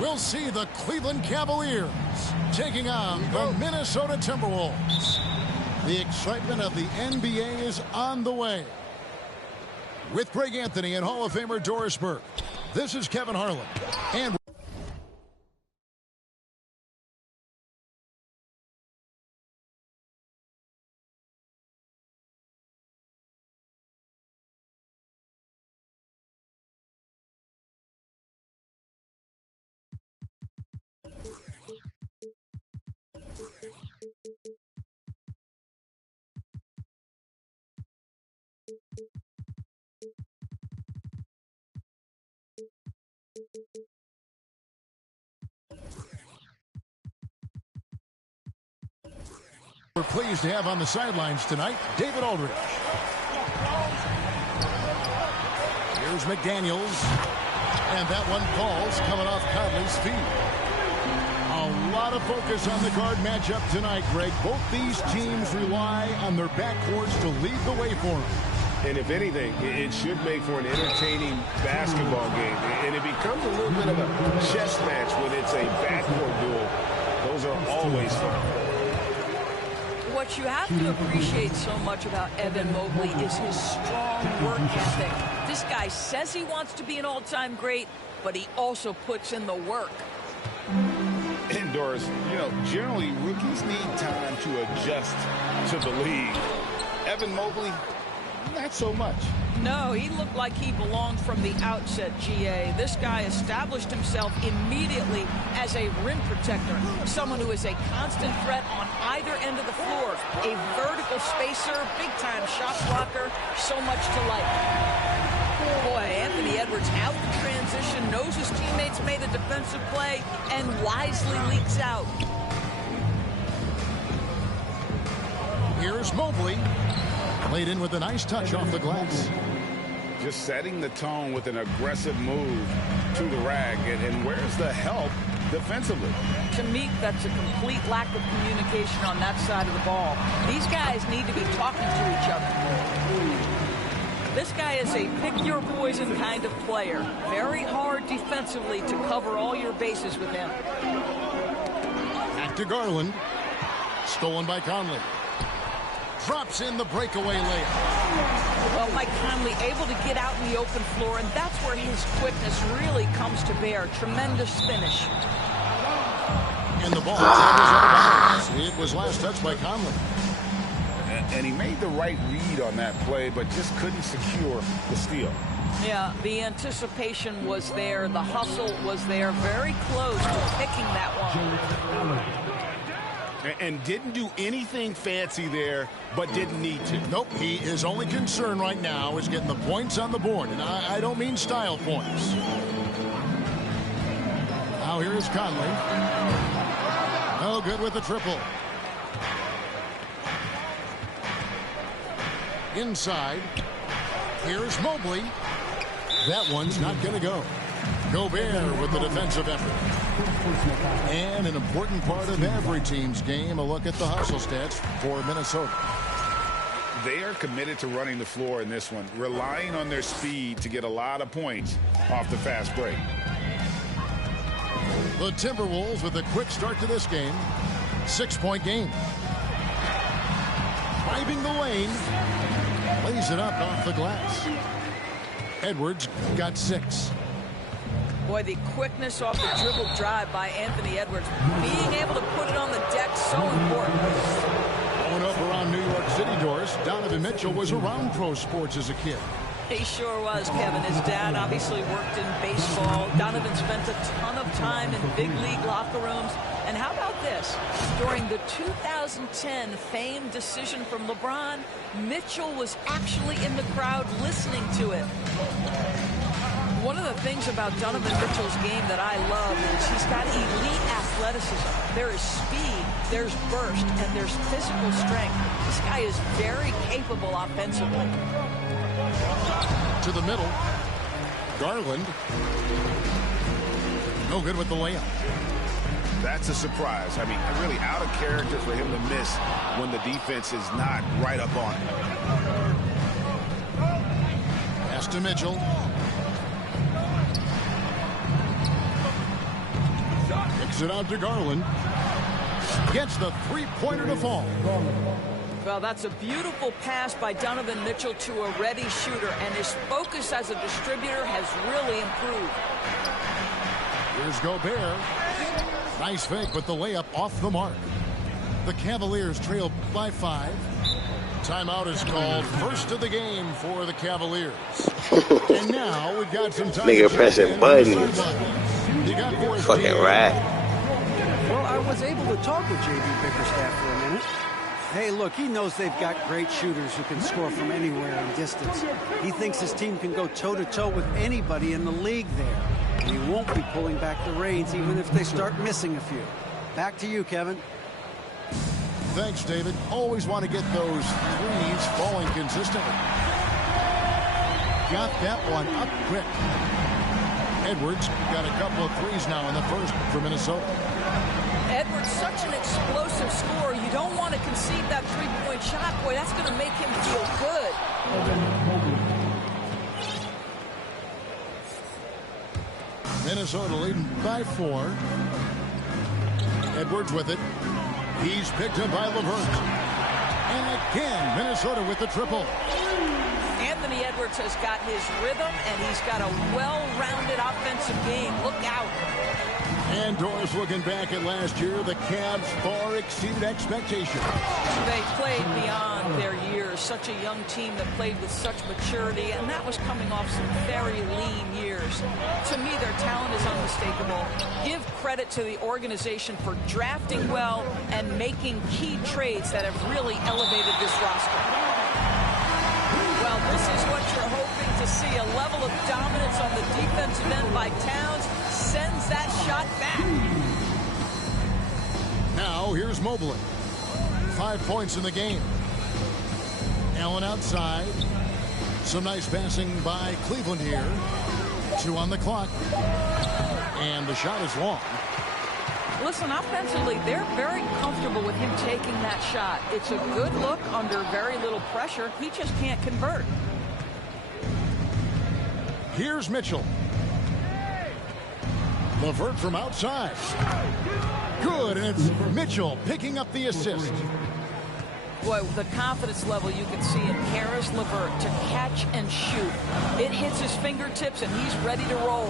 We'll see the Cleveland Cavaliers taking on the Minnesota Timberwolves. The excitement of the NBA is on the way. With Greg Anthony and Hall of Famer Doris Burke, this is Kevin Harlan. And we're pleased to have on the sidelines tonight David Aldridge. Here's McDaniels. And that one falls coming off Conley's feet. A lot of focus on the guard matchup tonight, Greg. Both these teams rely on their backcourts to lead the way for them. And if anything, it should make for an entertaining basketball game. And it becomes a little bit of a chess match when it's a backcourt duel. Those are always fun. What you have to appreciate so much about Evan Mobley is his strong work ethic. This guy says he wants to be an all-time great, but he also puts in the work. And Doris, you know, generally rookies need time to adjust to the league. Evan Mobley, not so much. No, he looked like he belonged from the outset, GA. This guy established himself immediately as a rim protector, someone who is a constant threat on either end of the floor, a vertical spacer, big-time shot blocker, so much to like. Boy, Anthony Edwards out in transition, knows his teammates made a defensive play, and wisely leaks out. Here's Mobley. Played in with a nice touch off the glass. Just setting the tone with an aggressive move to the rack. And where's the help defensively? To me, that's a complete lack of communication on that side of the ball. These guys need to be talking to each other. This guy is a pick-your-poison kind of player. Very hard defensively to cover all your bases with him. Back to Garland. Stolen by Conley. Drops in the breakaway layup. Well, Mike Conley able to get out in the open floor, and that's where his quickness really comes to bear. Tremendous finish. And the ball was it was last touched by Conley. And he made the right read on that play, but just couldn't secure the steal. Yeah, the anticipation was there. The hustle was there. Very close to picking that one. And didn't do anything fancy there, but didn't need to. Nope, his only concern right now is getting the points on the board. And I don't mean style points. Now here's Conley. No good with the triple. Inside. Here's Mobley. That one's not going to go. Gobert with the defensive effort. And an important part of every team's game, a look at the hustle stats for Minnesota. They are committed to running the floor in this one, relying on their speed to get a lot of points off the fast break. The Timberwolves with a quick start to this game. 6-point game. Driving the lane. Lays it up off the glass. Edwards got 6. Boy, the quickness off the dribble drive by Anthony Edwards. Being able to put it on the deck, so important. Growing up around New York City, Doris, Donovan Mitchell was around pro sports as a kid. He sure was, Kevin. His dad obviously worked in baseball. Donovan spent a ton of time in big league locker rooms. And how about this? During the 2010 famed decision from LeBron, Mitchell was actually in the crowd listening to it. One of the things about Donovan Mitchell's game that I love is he's got elite athleticism. There is speed, there's burst, and there's physical strength. This guy is very capable offensively. To the middle. Garland. No good with the layup. That's a surprise. I mean, really out of character for him to miss when the defense is not right up on him. Pass to Mitchell. Kicks it out to Garland. Gets the three-pointer to fall. Well, that's a beautiful pass by Donovan Mitchell to a ready shooter, and his focus as a distributor has really improved. Here's Gobert. Nice fake, but the layup off the mark. The Cavaliers trail by 5. Timeout is called. First of the game for the Cavaliers. And now we've got some time. Nigga pressing buttons. Fucking rat. Well, I was able to talk with J.B. Bickerstaff for a minute. Hey, look, he knows they've got great shooters who can score from anywhere in distance. He thinks his team can go toe-to-toe with anybody in the league there. And he won't be pulling back the reins even if they start missing a few. Back to you, Kevin. Thanks, David. Always want to get those threes falling consistently. Got that one up quick. Edwards got a couple of threes now in the first for Minnesota. Edwards, such an explosive scorer. You don't want to concede that three-point shot. Boy, that's going to make him feel good. Minnesota leading by 4. Edwards with it. He's picked up by LeVert. And again, Minnesota with the triple. Anthony Edwards has got his rhythm, and he's got a well-rounded offensive game. Look out. And Doris looking back at last year, the Cavs far exceeded expectations. They played beyond their years. Such a young team that played with such maturity, and that was coming off some very lean years. To me, their talent is unmistakable. Give credit to the organization for drafting well and making key trades that have really elevated this roster. Well, this is what you're hoping to see. A level of dominance on the defensive end by Towns sends that shot back. Now, here's Mobley. 5 points in the game. Allen outside. Some nice passing by Cleveland here. 2 on the clock. And the shot is long. Listen, offensively, they're very comfortable with him taking that shot. It's a good look under very little pressure. He just can't convert. Here's Mitchell. LeVert from outside. Good, and it's Mitchell picking up the assist. Boy, the confidence level you can see in Caris LeVert to catch and shoot. It hits his fingertips, and he's ready to roll.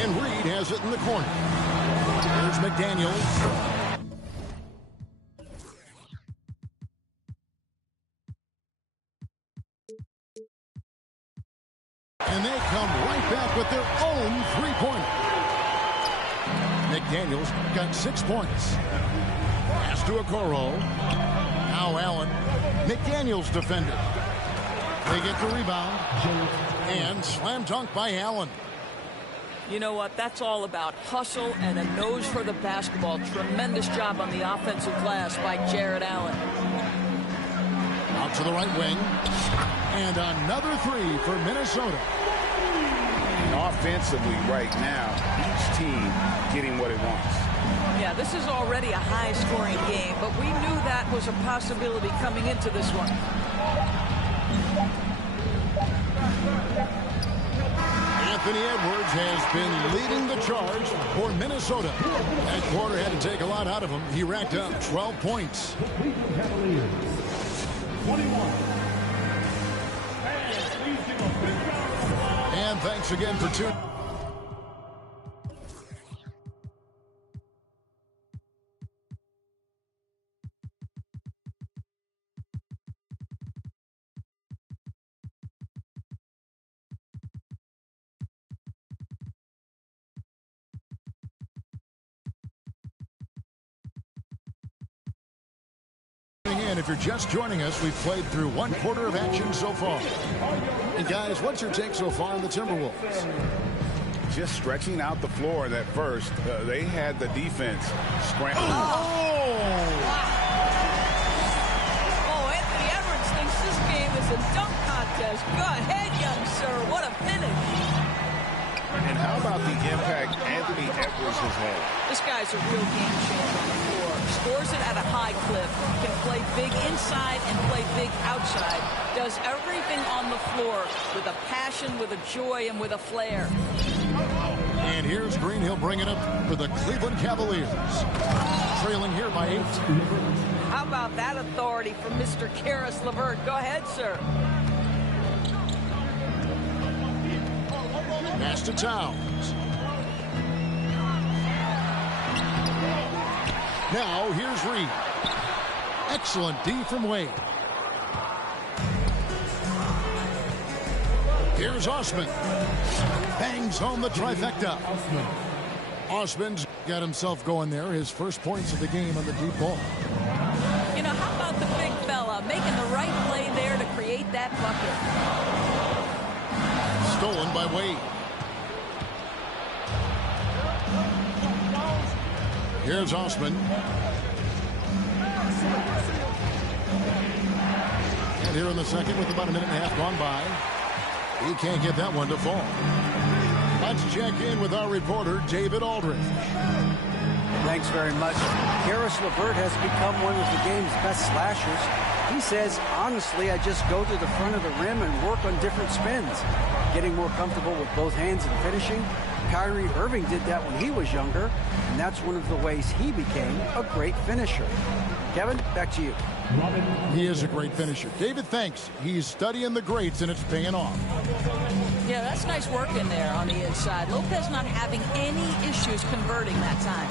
And Reed has it in the corner. Here's McDaniels. And they come right back with their own three-pointer. McDaniels got 6 points. Pass to Okoro. Now Allen. McDaniels defended. They get the rebound. And slam dunk by Allen. You know what? That's all about hustle and a nose for the basketball. Tremendous job on the offensive glass by Jared Allen. Out to the right wing. And another three for Minnesota. And offensively right now, each team getting what it wants. Yeah, this is already a high-scoring game, but we knew that was a possibility coming into this one. Anthony Edwards has been leading the charge for Minnesota. That quarter had to take a lot out of him. He racked up 12 points. And thanks again for tuning. And if you're just joining us, we've played through 1/4 of action so far. And guys, what's your take so far on the Timberwolves? Just stretching out the floor that first. They had the defense scramble. Anthony Edwards thinks this game is a dunk contest. Go ahead, young sir. What a finish. And how about about the impact Anthony Edwards has had? This guy's a real game changer on the floor. Scores it at a high clip. Can play big inside and play big outside. Does everything on the floor with a passion, with a joy, and with a flair. And here's Green. He'll bring it up for the Cleveland Cavaliers. Trailing here by 8. How about that authority from Mr. Caris LeVert? Go ahead, sir. Pass to Towns. Now here's Reed. Excellent D from Wade. Here's Osman. Bangs home the trifecta. Osman's got himself going there. His first points of the game on the deep ball. You know, how about the big fella making the right play there to create that bucket? Stolen by Wade. Here's Osman. And here in the second with about a minute and a half gone by. He can't get that one to fall. Let's check in with our reporter, David Aldridge. Thanks very much. Caris LeVert has become one of the game's best slashers. He says, honestly, I just go to the front of the rim and work on different spins. Getting more comfortable with both hands and finishing. Kyrie Irving did that when he was younger, and that's one of the ways he became a great finisher. Kevin, back to you. He is a great finisher. David, thanks. He's studying the greats, and it's paying off. Yeah, that's nice work in there on the inside. Lopez not having any issues converting that time.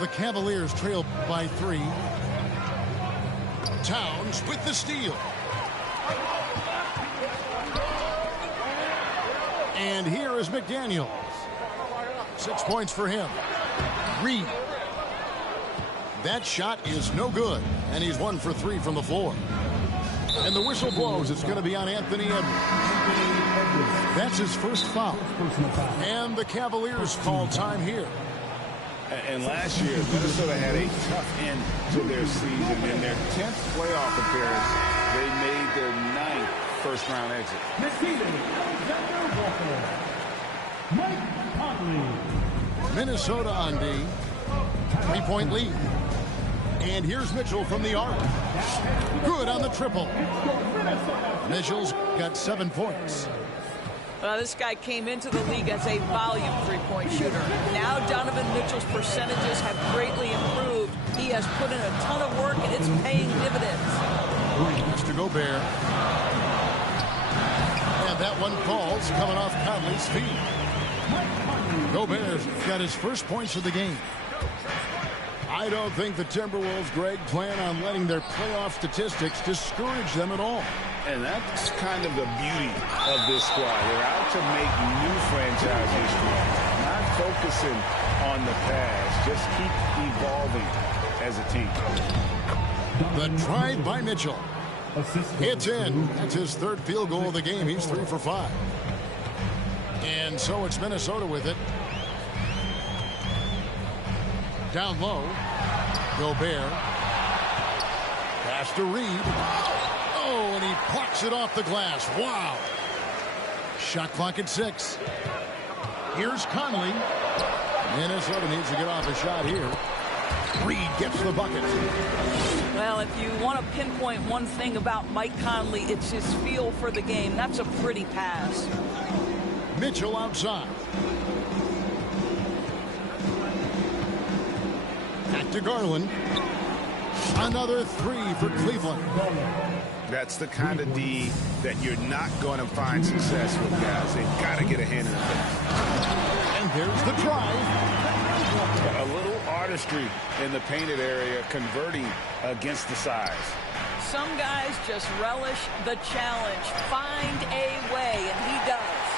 The Cavaliers trail by 3. Towns with the steal. And here is McDaniels. 6 points for him. Reed. That shot is no good, and he's 1 for 3 from the floor. And the whistle blows. It's going to be on Anthony Edwards. That's his first foul. And the Cavaliers call time here. And last year, Minnesota had a tough end to their season. In their 10th playoff appearance, they made their 9th first-round exit. Minnesota on D. 3-point lead. And here's Mitchell from the arc. Good on the triple. Mitchell's got 7 points. This guy came into the league as a volume three-point shooter. Now Donovan Mitchell's percentages have greatly improved. He has put in a ton of work, and it's paying dividends. Mr. Gobert. And that one falls coming off Conley's feet. Gobert's got his first points of the game. I don't think the Timberwolves, Greg, plan on letting their playoff statistics discourage them at all. And that's kind of the beauty of this squad. They're out to make new franchise history, not focusing on the past. Just keep evolving as a team. The drive by Mitchell. It's in. That's his 3rd field goal of the game. He's 3 for 5. And so it's Minnesota with it. Down low. Gobert. Pass to Reed. Oh, and he plucks it off the glass. Wow. Shot clock at 6. Here's Conley. Minnesota needs to get off a shot here. Reed gets the bucket. Well, if you want to pinpoint one thing about Mike Conley, it's his feel for the game. That's a pretty pass. Mitchell outside. Back to Garland. Another 3 for Cleveland. That's the kind of D that you're not going to find success with, guys. They've got to get a hand in the face. And there's the drive. A little artistry in the painted area, converting against the size. Some guys just relish the challenge. Find a way, and he does.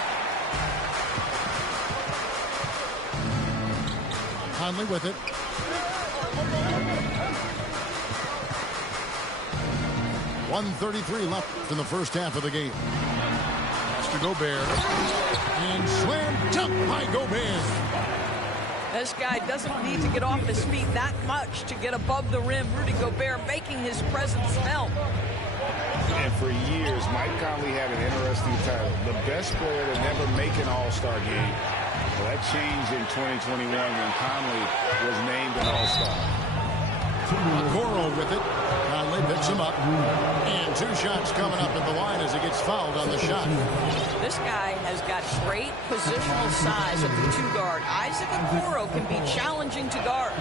Conley with it. .133 left in the first half of the game. Mr. Gobert. And slam dunk by Gobert. This guy doesn't need to get off his feet that much to get above the rim. Rudy Gobert making his presence felt. And for years, Mike Conley had an interesting title, the best player to never make an All-Star game. Well, that changed in 2021 when Conley was named an All-Star. Okoro with it. Conley picks him up. And 2 shots coming up at the line as he gets fouled on the shot. This guy has got great positional size at the 2 guard. Isaac Okoro can be challenging to guard.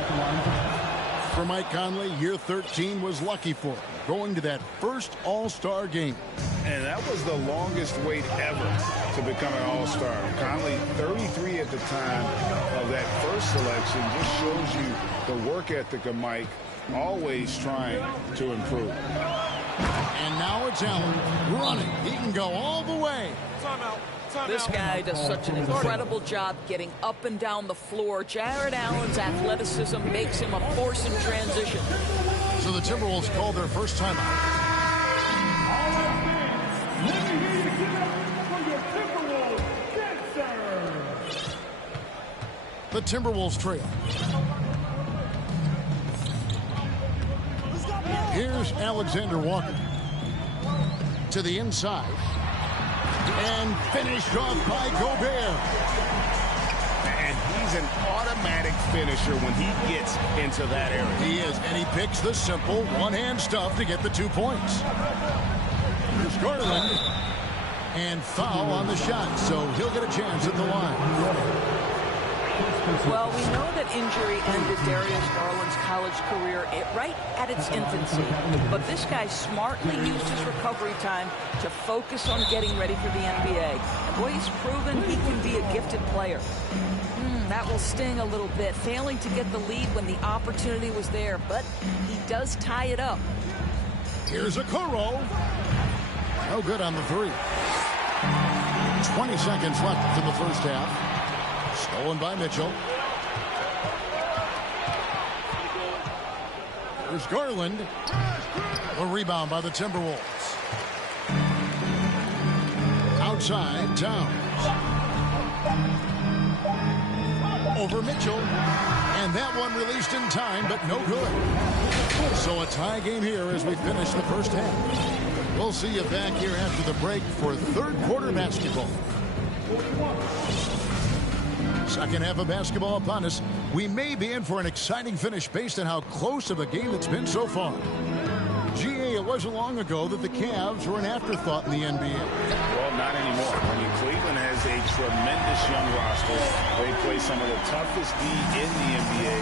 For Mike Conley, year 13 was lucky for him, going to that first All-Star game. And that was the longest wait ever to become an All-Star. Conley, 33 at the time of that first selection, just shows you the work ethic of Mike, always trying to improve. And now it's Allen running. He can go all the way. This guy does such an incredible job getting up and down the floor. Jared Allen's athleticism makes him a force in transition. So the Timberwolves call their first timeout. The Timberwolves trail. Here's Alexander Walker. To the inside. And finished off by Gobert. And he's an automatic finisher when he gets into that area. He is, and he picks the simple one-hand stuff to get the 2 points. Here's Garland. And foul on the shot, so he'll get a chance at the line. Well, we know that injury ended Darius Garland's college career right at its infancy. But this guy smartly used his recovery time to focus on getting ready for the NBA. And boy, he's proven he can be a gifted player. That will sting a little bit, failing to get the lead when the opportunity was there. But he does tie it up. Here's Okoro. No good on the 3. 20 seconds left in the first half. Stolen by Mitchell. There's Garland. A rebound by the Timberwolves. Outside, Towns. Over Mitchell. And that one released in time, but no good. So a tie game here as we finish the first half. We'll see you back here after the break for third quarter basketball. Second half of basketball upon us. We may be in for an exciting finish based on how close of a game it's been so far. GA, it wasn't long ago that the Cavs were an afterthought in the NBA. Well, not anymore. I mean, Cleveland has a tremendous young roster. They play some of the toughest D in the NBA,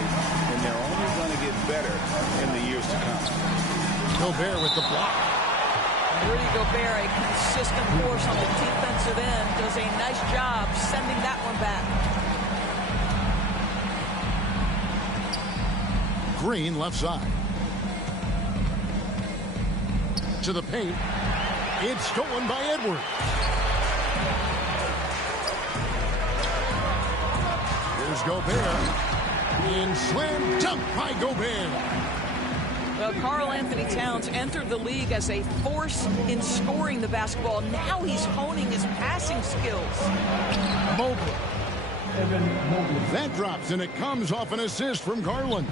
and they're only going to get better in the years to come. Gobert with the block. Rudy Gobert, a consistent force on the defensive end, does a nice job sending that one back. Green left side. To the paint. It's stolen by Edwards. Here's Gobert. And slam dunk by Gobert. Well, Karl Anthony Towns entered the league as a force in scoring the basketball. Now he's honing his passing skills. Mobley. That drops, and it comes off an assist from Garland.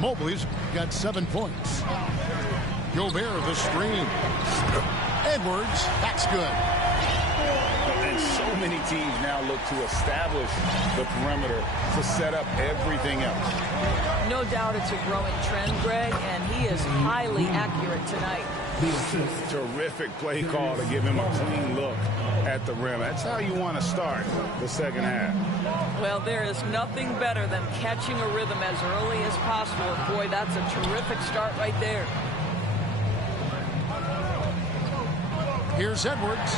Mobley's got 7 points. Gobert, the screen. Edwards, that's good. And so many teams now look to establish the perimeter to set up everything else. No doubt it's a growing trend, Greg, and he is highly accurate tonight. Terrific play call to give him a clean look at the rim. That's how you want to start the second half. Well, there is nothing better than catching a rhythm as early as possible. And boy, that's a terrific start right there. Here's Edwards.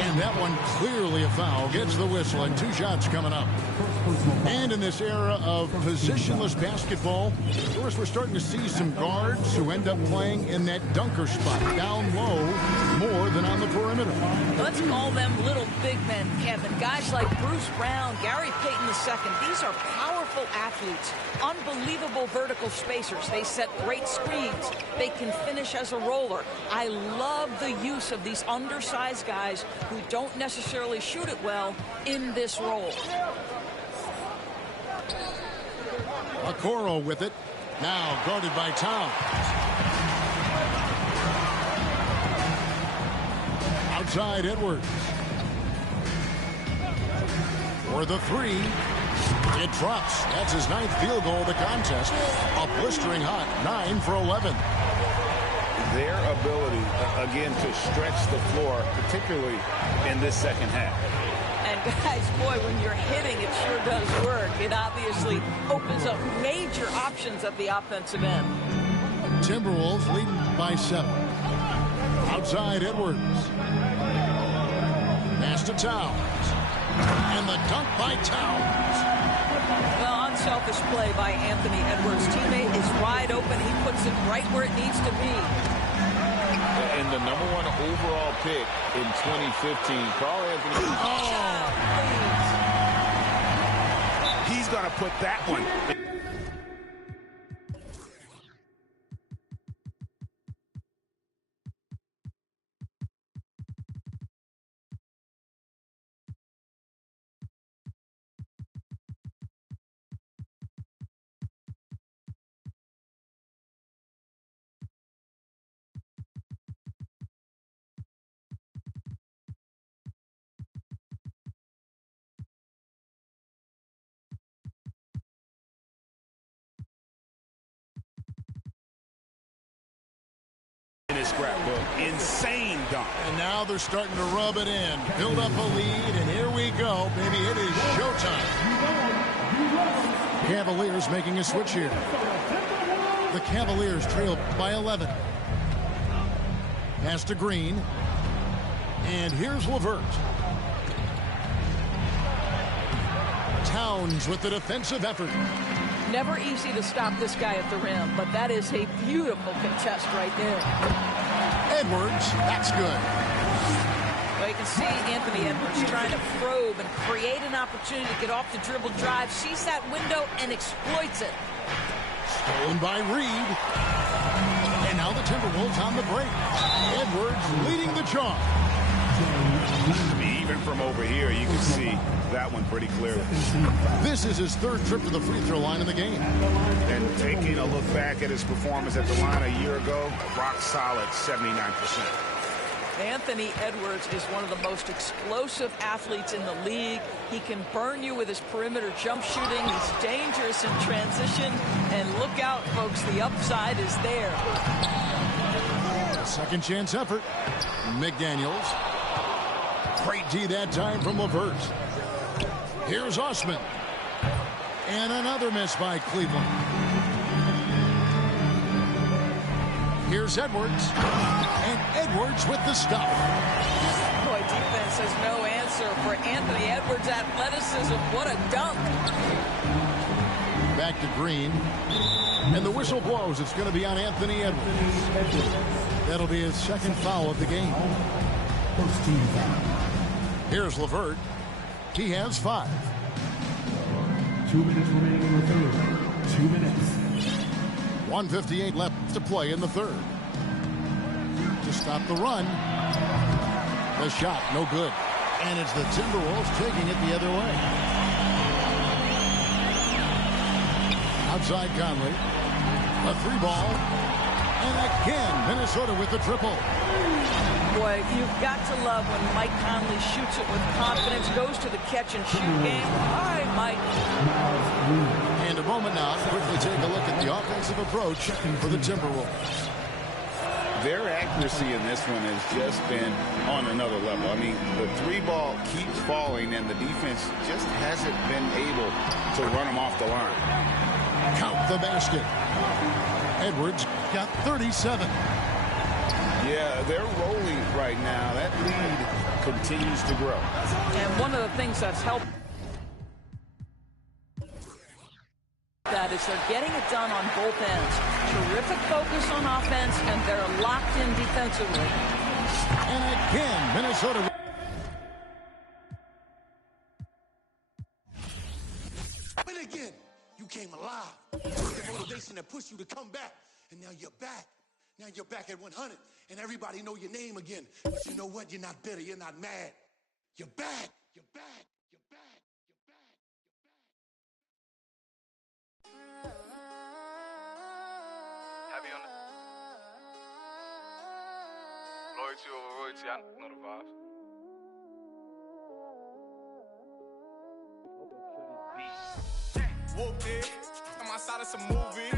And that one clearly a foul. Gets the whistle, and 2 shots coming up. And in this era of positionless basketball, of course, we're starting to see some guards who end up playing in that dunker spot, down low, more than on the perimeter. Let's call them little big men, Kevin. Guys like Bruce Brown, Gary Payton II. These are powerful athletes, unbelievable vertical spacers. They set great screens. They can finish as a roller. I love the use of these undersized guys who don't necessarily shoot it well in this role. Okoro with it. Now guarded by Towns. Outside Edwards. For the three. It drops. That's his 9th field goal of the contest. A blistering hot 9 for 11. Their ability, again, to stretch the floor, particularly in this second half. And guys, boy, when you're hitting, it sure does work. It obviously opens up major options at the offensive end. Timberwolves leading by 7. Outside Edwards. Pass to Towns. And the dunk by Towns. Well, unselfish play by Anthony Edwards. Teammate is wide open. He puts it right where it needs to be. And the #1 overall pick in 2015, Carl Anthony. Oh, He's going to put that one. In his scrapbook, insane dunk. And now they're starting to rub it in. Build up a lead, and here we go. Baby, it is showtime. Cavaliers making a switch here. The Cavaliers trail by 11. Pass to Green. And here's LeVert. Towns with the defensive effort. never easy to stop this guy at the rim, but that is a beautiful contest right there. Edwards, that's good. Well, you can see Anthony Edwards trying to probe and create an opportunity to get off the dribble drive, sees that window and exploits it. Stolen by Reed. And now the Timberwolves on the break. Edwards leading the charge. Even from over here, you can see that one pretty clearly. This is his third trip to the free throw line in the game. And taking a look back at his performance at the line a year ago, rock solid 79%. Anthony Edwards is one of the most explosive athletes in the league. He can burn you with his perimeter jump shooting. He's dangerous in transition. And look out, folks, the upside is there. Second chance effort. McDaniels. Great D that time from LeVert. Here's Osman. And another miss by Cleveland. Here's Edwards. And Edwards with the stop. Boy, defense has no answer for Anthony Edwards' athleticism. What a dunk. Back to Green. And the whistle blows. It's going to be on Anthony Edwards. That'll be his second foul of the game. First team foul. Here's LeVert. He has 5. 2 minutes remaining in the third. 2 minutes. 1:58 left to play in the third. To stop the run. The shot, no good. And it's the Timberwolves taking it the other way. Outside Conley. A 3-ball. And again, Minnesota with the triple. Boy, you've got to love when Mike Conley shoots it with confidence, goes to the catch-and-shoot game. All right, Mike. And a moment now to quickly take a look at the offensive approach for the Timberwolves. Their accuracy in this one has just been on another level. I mean, the 3-ball keeps falling, and the defense just hasn't been able to run them off the line. Count the basket. Edwards got 37. Yeah, they're rolling right now. That lead continues to grow. And one of the things that's helped that is they're getting it done on both ends. Terrific focus on offense, and they're locked in defensively. And again, Minnesota. But again, you came alive. The motivation that pushed you to come back, and now you're back. Now you're back at 100, and everybody know your name again. But you know what? You're not bitter. You're not mad. You're back. You're back. You're back. You're back. Heavy on it. Loyalty over royalty. I know the vibes. Whooped it. On my side of some movie.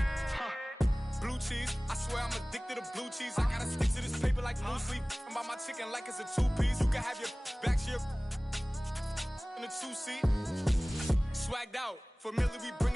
Blue cheese. I swear I'm addicted to blue cheese. I gotta stick to this paper like blue sleep. I'm about my chicken like it's a two-piece. You can have your back to your in a two-seat. Swagged out. Familiar, we break.